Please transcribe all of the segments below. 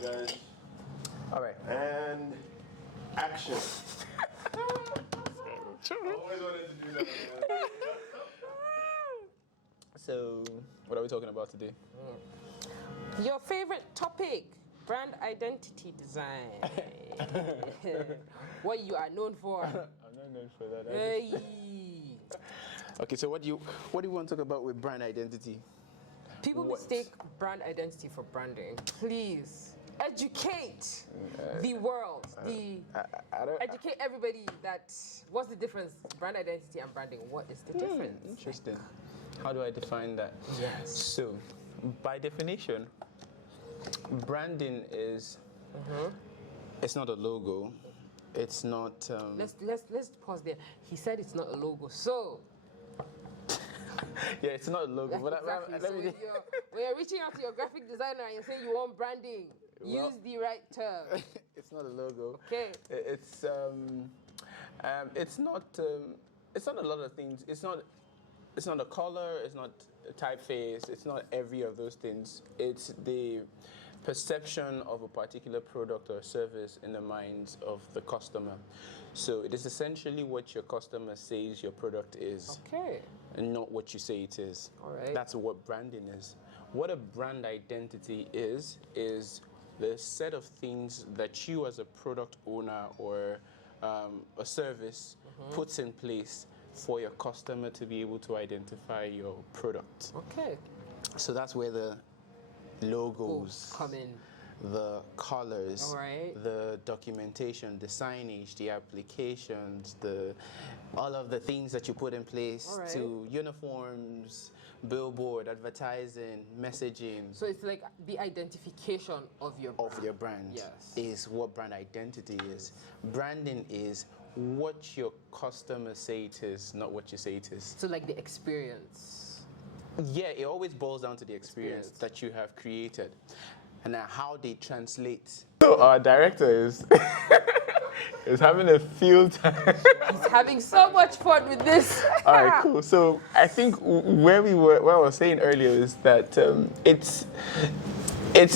right, guys. All right. And action. I always wanted to do that, man. So, what are we talking about today? Your favorite topic, brand identity design. What you are known for. I'm not known for that. Hey. Okay, so what do you want to talk about with brand identity? People mistake brand identity for branding. Please educate the world. Educate everybody that what's the difference? Brand identity and branding. What is the difference? Interesting. How do I define that? Yes. So, by definition, branding is it's not a logo. It's not. Let's pause there. He said it's not a logo. So. Yeah, it's not a logo. But Exactly. When you're reaching out to your graphic designer and you're saying you want branding, use the right term. It's not a logo. Okay. It's not a lot of things. It's not a color. It's not a typeface. It's not every of those things. It's the perception of a particular product or service in the minds of the customer. So it is essentially what your customer says your product is. Okay. And not what you say it is. All right. That's what branding is. What a brand identity is the set of things that you as a product owner or a service puts in place for your customer to be able to identify your product. Okay. So that's where the logos come in. The colors, right. the documentation, the signage, the applications, all of the things that you put in place to uniforms, billboard, advertising, messaging. So it's like the identification of your brand. Yes. Is what brand identity is. Branding is what your customers say it is, not what you say it is. So like the experience. Yeah, it always boils down to the experience that you have created. And now how they translate. So our director is having a field time. He's having so much fun with this. All right, cool. So I think what I was saying earlier is that it's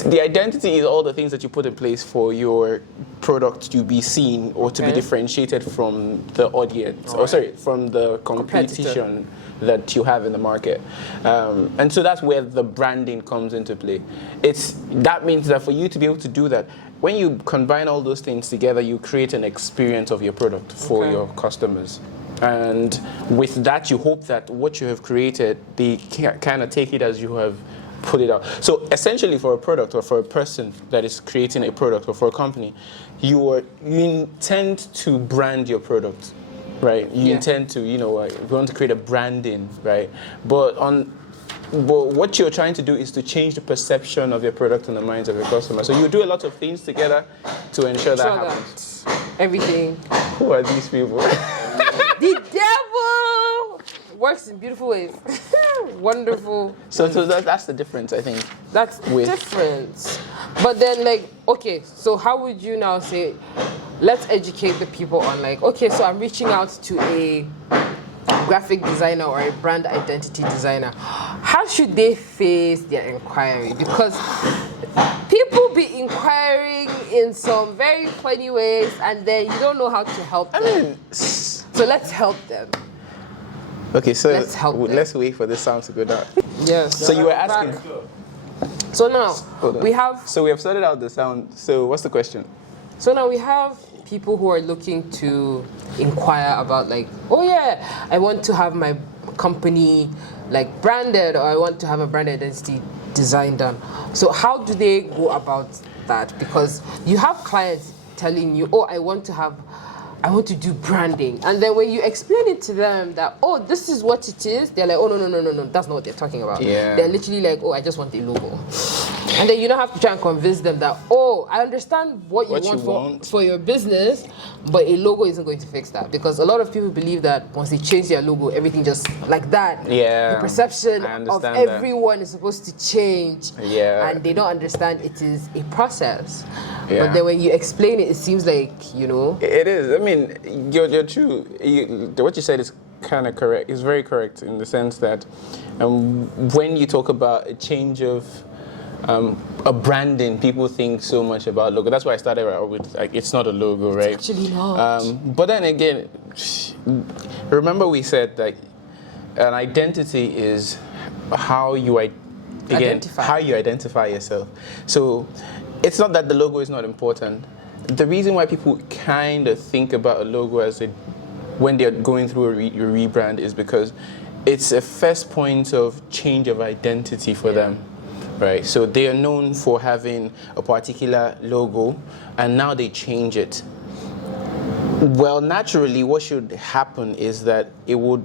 the identity is all the things that you put in place for your product to be seen or to be differentiated from the audience, from the competition that you have in the market. And so that's where the branding comes into play. That means that for you to be able to do that, when you combine all those things together, you create an experience of your product for your customers. And with that, you hope that what you have created, they kind of take it as you have put it out. So essentially for a product or for a person that is creating a product or for a company, you intend to brand your product, right? You intend to, you want to create a branding, right? But what you're trying to do is to change the perception of your product in the minds of your customer. So you do a lot of things together to ensure that happens. Everything. Who are these people? The devil works in beautiful ways. Wonderful. So that's the difference, I think. That's the difference. But then, so how would you now say, let's educate the people on, so I'm reaching out to a graphic designer or a brand identity designer. How should they face their inquiry? Because people be inquiring in some very funny ways, and then you don't know how to help them. So let's help them. Okay, so let's wait for the sound to go down. Yes. So you were asking. So now we have. So we have sorted out the sound. So what's the question? So now we have people who are looking to inquire about I want to have my company branded, or I want to have a brand identity design done. So how do they go about that? Because you have clients telling you, I want to do branding. And then when you explain it to them that, this is what it is, they're like, no, that's not what they're talking about. Yeah. They're literally like, I just want a logo. And then you don't have to try and convince them that, I understand what you want for your business, but a logo isn't going to fix that. Because a lot of people believe that once they change their logo, everything just like that. Yeah. The perception of everyone is supposed to change. Yeah. And they don't understand it is a process. Yeah. But then when you explain it, it seems like, It is. I mean, you're true. What you said is kind of correct. It's very correct in the sense that when you talk about a change of a branding, people think so much about logo. That's why I started out with, like, it's not a logo, right? Actually not. But then again, remember we said that an identity is how you how you identify yourself. So it's not that the logo is not important. The reason why people kind of think about a logo as when they're going through a rebrand is because it's a first point of change of identity for them, right? So they are known for having a particular logo, and now they change it. Well, naturally, what should happen is that it would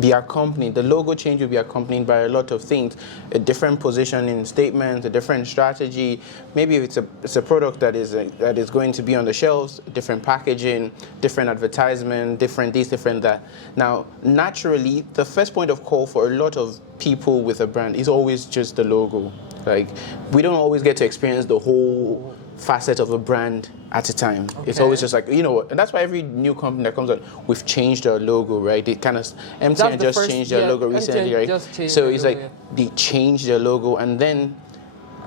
be accompanied, the logo change will be accompanied by a lot of things, a different positioning statement, a different strategy. Maybe if it's a product that is going to be on the shelves, different packaging, different advertisement, different this, different that. Now, naturally, the first point of call for a lot of people with a brand is always just the logo. Like, we don't always get to experience the whole facet of a brand at a time. Okay. It's always just like, you know, and that's why every new company that comes out, we've changed our logo, right? They kind of, MTN just changed their logo recently, right? So it's like they changed their logo, and then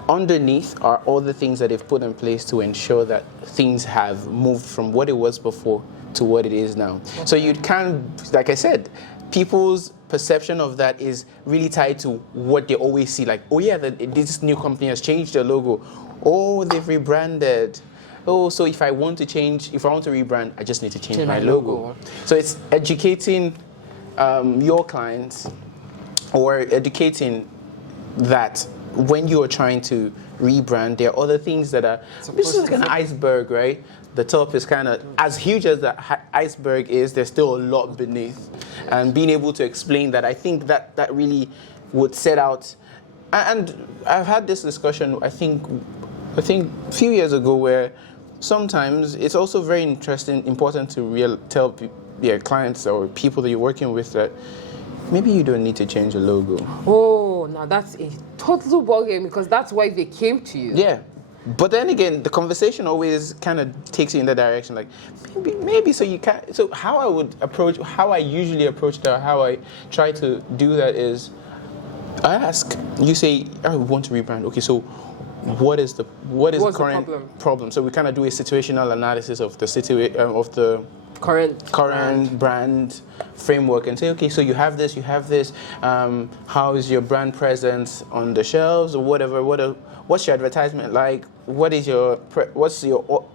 underneath are all the things that they've put in place to ensure that things have moved from what it was before to what it is now. Okay. So you can, like I said, people's perception of that is really tied to what they always see, like, oh yeah, this new company has changed their logo. Oh, they've rebranded. Oh, so if I want to rebrand, I just need to change my logo. So it's educating your clients, or educating that when you are trying to rebrand, there are other things that are, this is like an iceberg, right? The top is kind of, as huge as the iceberg is, there's still a lot beneath. And being able to explain that, I think that really would set out, and I've had this discussion, I think a few years ago, where sometimes it's also very important to tell your clients or people that you're working with that maybe you don't need to change your logo. Oh, now that's a total ballgame, because that's why they came to you. Yeah. But then again, the conversation always kind of takes you in that direction. Like, maybe so you can't. So how I usually approach that, how I try to do that is, I ask, you say, I want to rebrand. Okay, so what is the current problem? So we kind of do a situational analysis of the current brand framework, and say, okay, so you have this. How is your brand presence on the shelves or whatever? What's your advertisement like? What's your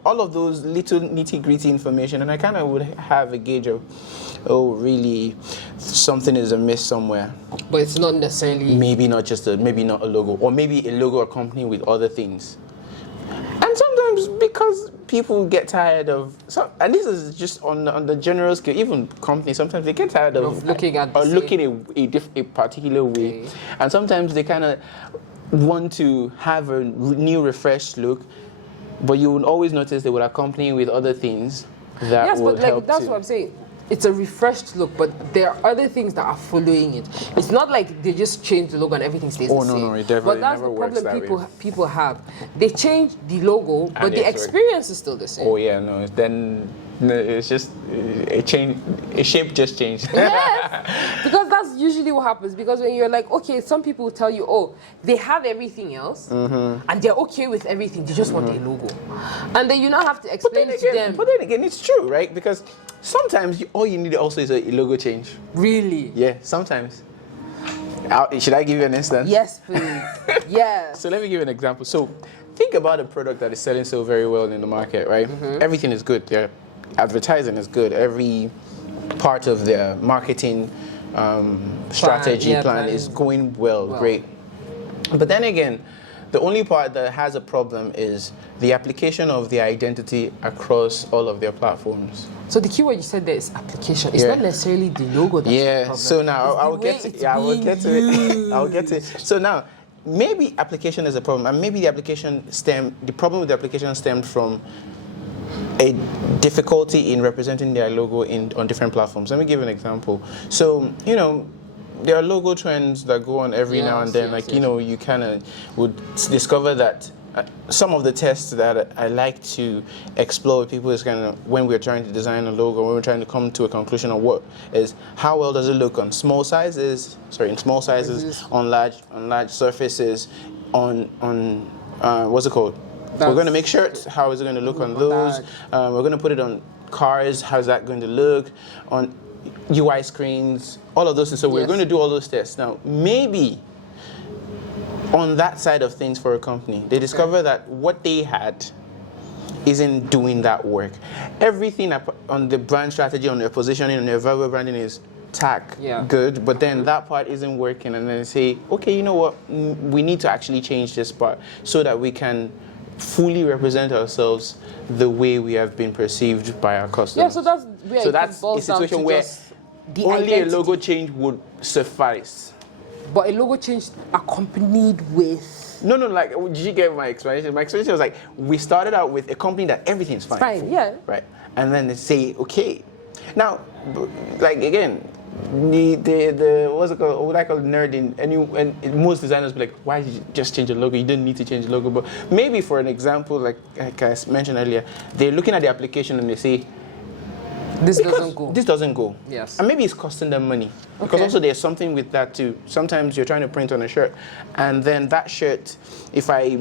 all of those little nitty-gritty information, and I kind of would have a gauge of, oh, really, something is amiss somewhere. But it's not necessarily. Maybe not a logo, or maybe a logo accompanied with other things. And sometimes, because people get tired of, and this is just on the general scale, even companies, sometimes they get tired of looking at a particular way, and sometimes they kind of want to have a new, refreshed look, but you will always notice they will accompany with other things that will help. That's what I'm saying. It's a refreshed look, but there are other things that are following it. It's not like they just change the logo and everything stays the same. No, it definitely never works that way. But that's the problem people have. They change the logo, but and the experience is still the same. Oh yeah, no. Then it's just a shape just changed. Yes, because that's usually what happens. Because when you're like, okay, some people will tell you, oh, they have everything else, and they're okay with everything. They just want a logo, and then you now have to explain to them. But then again, it's true, right? Because sometimes all you need also is a logo change. Really? Yeah, sometimes. Should I give you an instance? Yes, please. Yes. So let me give you an example. So think about a product that is selling so very well in the market, right? Everything is good. Their advertising is good. Every part of their marketing strategy plan is going well, great. But then again, the only part that has a problem is the application of the identity across all of their platforms. So the keyword you said there is application. It's not necessarily the logo that's the problem. So now I'll get to it. I'll get to it. So now, maybe application is a problem, and maybe the problem with the application stemmed from a difficulty in representing their logo on different platforms. Let me give you an example. So, there are logo trends that go on every now and then. You kind of would discover that some of the tests that I like to explore with people is kind of when we're trying to design a logo, when we're trying to come to a conclusion on what is, how well does it look on small sizes, on large surfaces, what's it called? We're going to make shirts. How is it going to look on those? We're going to put it on cars. How's that going to look? On UI screens, all of those things. So we're going to do all those tests. Now, maybe on that side of things for a company, they discover that what they had isn't doing that work. Everything on the brand strategy, on their positioning, on their verbal branding is good, but then that part isn't working, and then they say, okay, you know what, we need to actually change this part so that we can fully represent ourselves the way we have been perceived by our customers. Yeah, so that's a situation where only a logo change would suffice. But a logo change accompanied with... No, like, did you get my explanation? My explanation was like, we started out with a company that everything's fine. Fine, yeah. Right, and then they say, okay. Now, like, again, the what's it called? What I call nerding. And most designers be like, why did you just change the logo? You didn't need to change the logo. But maybe for an example, like I mentioned earlier, they're looking at the application and they say, this doesn't go. This doesn't go. Yes. And maybe it's costing them money. Because also there's something with that too. Sometimes you're trying to print on a shirt, and then that shirt, if I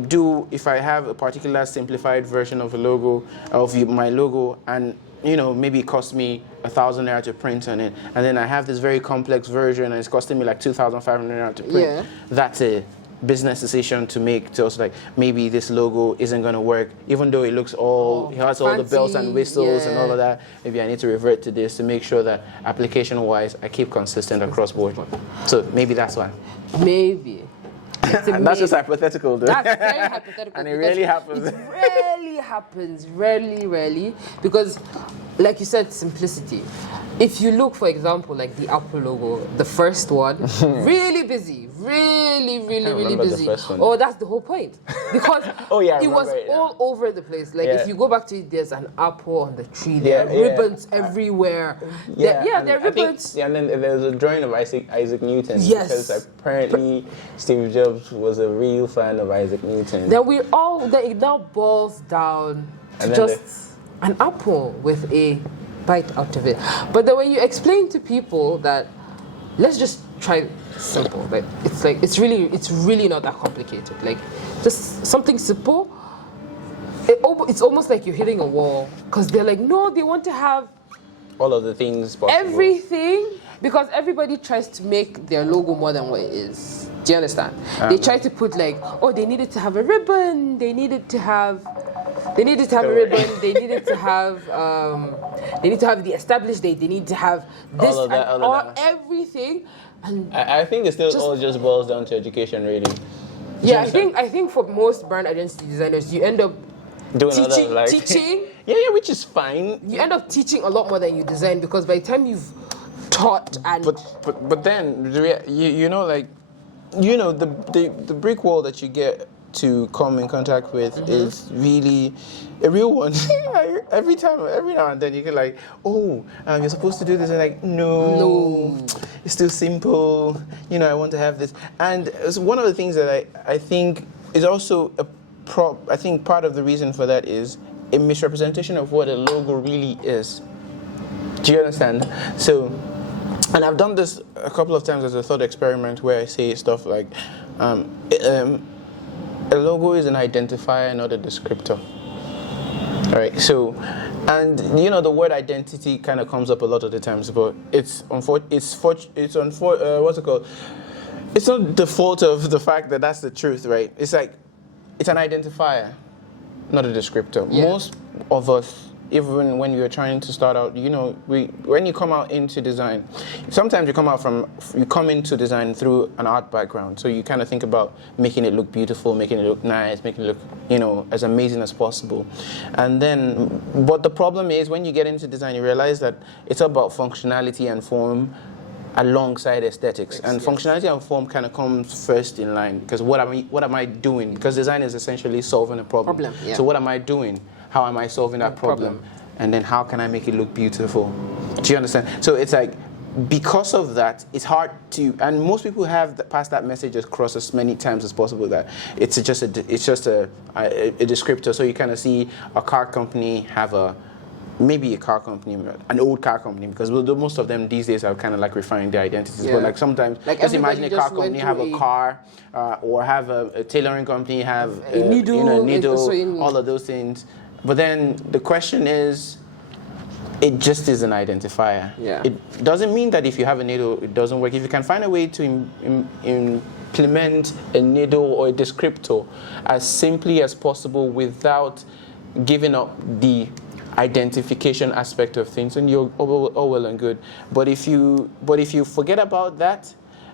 have a particular simplified version of a logo, of my logo, and maybe it cost me 1,000 naira to print on it, and then I have this very complex version and it's costing me like 2,500 naira to print. Yeah. That's a business decision to make, to also like, maybe this logo isn't going to work, even though it looks it has all the bells and whistles and all of that. Maybe I need to revert to this to make sure that application-wise I keep consistent across board. So maybe that's why. Maybe. And that's just hypothetical, though. That's very hypothetical. And it rarely happens. It rarely happens. Rarely. Because, like you said, simplicity. If you look, for example, like the Apple logo, the first one, really busy. Really busy. The first one. Oh, that's the whole point. Because it was all over the place. Like, if you go back to it, there's an apple on the tree. There are ribbons everywhere. There are ribbons. And then there's a drawing of Isaac Newton. Yes. Because apparently Steve Jobs was a real fan of Isaac Newton. Then it now boils down to just an apple with a bite out of it. But then when you explain to people that, let's just try simple, like it's really not that complicated, like just something simple, it's almost like you're hitting a wall, because they're like, no, they want to have all of the things possible. Everything, because everybody tries to make their logo more than what it is. Do you understand? They try to put like, they needed to have a ribbon, they needed to have a ribbon, they needed to have the established date, they need to have this, all of that. Everything. And I think it still all just boils down to education, really. Yeah, I think for most brand identity designers, you end up doing teaching. Yeah, which is fine. You end up teaching a lot more than you design, because by the time you've taught and but then the brick wall that you get to come in contact with is really a real one. every now and then you get like, you're supposed to do this, and like, no, it's still simple. I want to have this. And it's one of the things that I think is also I think part of the reason for that is a misrepresentation of what a logo really is. Do you understand? So, and I've done this a couple of times as a thought experiment, where I say stuff like, a logo is an identifier, not a descriptor. All right. So, and the word identity kind of comes up a lot of the times, but it's what's it called? It's not the fault of the fact that that's the truth, right? It's like, it's an identifier, not a descriptor. Yeah. Most of us, even when you're trying to start out, when you come out into design, sometimes you come into design through an art background. So you kind of think about making it look beautiful, making it look nice, making it look, as amazing as possible. And then, but the problem is, when you get into design, you realize that it's about functionality and form alongside aesthetics. And functionality and form kind of comes first in line, because what am I doing? Because design is essentially solving a problem. Yeah. So what am I doing? How am I solving that problem? And then how can I make it look beautiful? Do you understand? So it's like, because of that, it's hard to, and most people have passed that message across as many times as possible, that it's just a descriptor. So you kind of see a car company have a maybe a car company, an old car company, because most of them these days are kind of like refining their identities. Yeah. But like sometimes, Like just imagine a everybody car just went company have through a car, or have a tailoring company, have a needle, all of those things. But then the question is, it just is an identifier. Yeah. It doesn't mean that if you have a needle, it doesn't work. If you can find a way to implement a needle or a descriptor as simply as possible without giving up the identification aspect of things, and you're all well and good. But if you forget about that,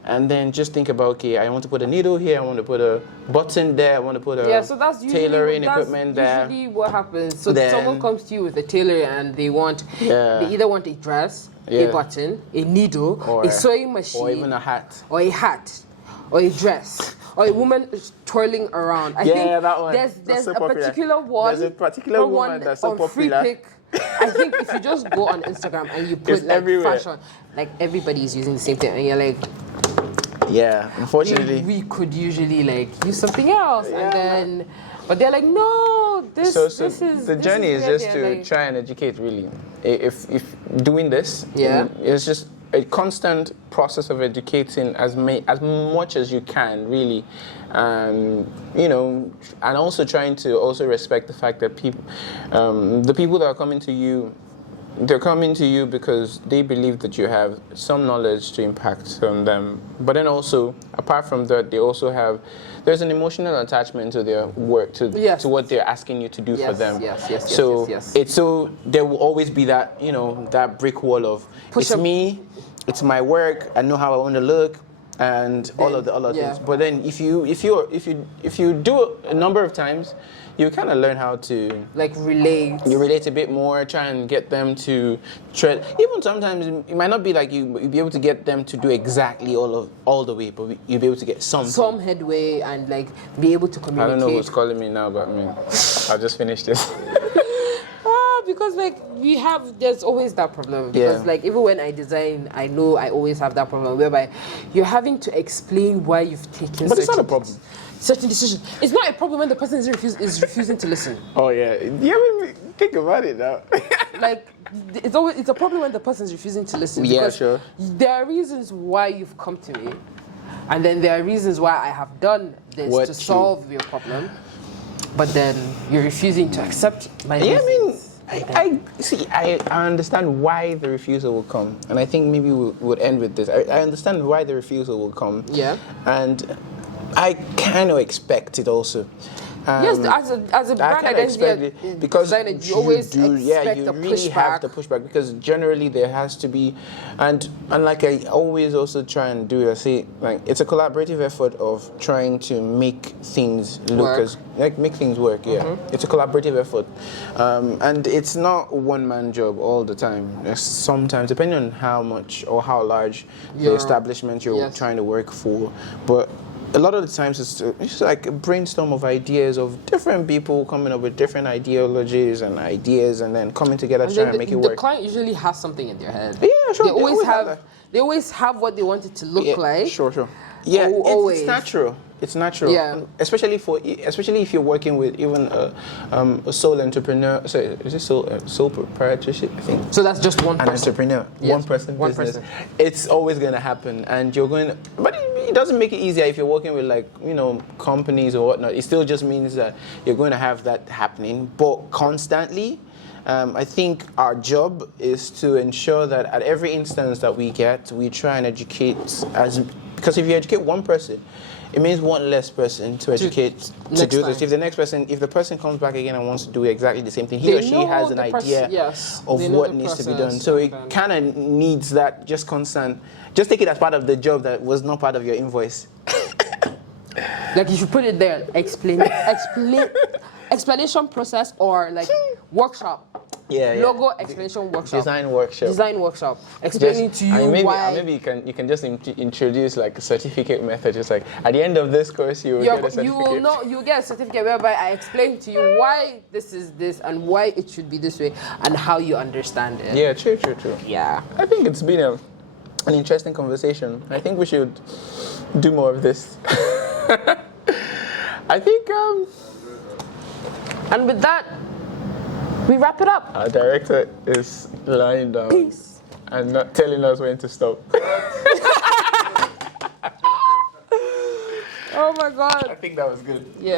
and then just think about, okay, I want to put a needle here, I want to put a button there, I want to put a so that's usually, tailoring equipment there. That's usually what happens. So Then, someone comes to you with a tailor and they either want a dress, a button, a needle, or a sewing machine, or even a hat, or a dress, or a woman twirling around. I think that one. There's so a popular. particular one. There's a particular woman that's so on popular. Free Pick. I think if you just go on Instagram and you put It's like everywhere. fashion, like everybody's using the same thing, and you're like, Yeah, unfortunately. we could usually like use something else, and then, but they're like, no, this is the journey is where just they're to like, try and educate, really. If doing this, Yeah. it's just a constant process of educating as much as you can, really. You know, and also trying to also respect the fact that people, the people that are coming to you, they're coming to you because they believe that you have some knowledge to impact on them. But then also, apart from that, they also have, there's an emotional attachment to their work, to what they're asking you to do for them. So there will always be that, you know, that brick wall of, me, it's my work, I know how I want to look, and all of the other things. But then if you do it a number of times, you kind of learn how to like relate. You relate a bit more, try and get them to tread. Even sometimes it might not be like you'll be able to get them to do exactly all the way, but you'll be able to get some headway and like be able to communicate. I don't know who's calling me now, but I'll just finish this. Because like there's always that problem. Because like even when I design, I know I always have that problem whereby you're having to explain why you've taken. But it's not a problem. Certain decisions. It's not a problem when the person is refusing to listen. Oh yeah, think about it now. Like it's a problem when the person is refusing to listen. Yeah, sure. There are reasons why you've come to me, and then there are reasons why I have done this to solve your problem. But then you're refusing to accept my reasons. I understand why the refusal will come, and I think maybe we'll end with this. I understand why the refusal will come. Yeah. And I kind of expect it also. Yes, as a brand identity because you always expect you really have the pushback, because generally there has to be, and like I always also try and do, I say, like, it's a collaborative effort of trying to make things make things work. It's a collaborative effort, and it's not a one-man job all the time. Sometimes, depending on how much or how large the establishment you're trying to work for, but a lot of the times it's like a brainstorm of ideas of different people coming up with different ideologies and ideas, and then coming together to try and make it work. The client usually has something in their head. Yeah, sure. They always have what they want it to look like. Sure. Yeah, always. It's natural. It's natural. Yeah. Especially if you're working with even a sole entrepreneur. So is it sole proprietorship? I think. So that's just one person. An entrepreneur. Yes, One person. It's always going to happen, and you're going. But it doesn't make it easier if you're working with, like, you know, companies or whatnot. It still just means that you're going to have that happening, but constantly. I think our job is to ensure that at every instance that we get, we try and educate because if you educate one person, it means one less person to educate to do this. If the person comes back again and wants to do exactly the same thing, he or she has an idea of what needs to be done. So it kind of needs that just constant. Just take it as part of the job that was not part of your invoice. Like you should put it there. Explanation process, or like workshop. Logo explanation workshop. Design workshop. Explaining to you why. Maybe you can just introduce like a certificate method. Just like at the end of this course, you will get a certificate. You will get a certificate whereby I explain to you why this is this and why it should be this way and how you understand it. Yeah, true. Yeah. I think it's been an interesting conversation. I think we should do more of this. I think. And with that, We wrap it up. Our director is lying down Peace. and not telling us when to stop. Oh my God. I think that was good. Yeah.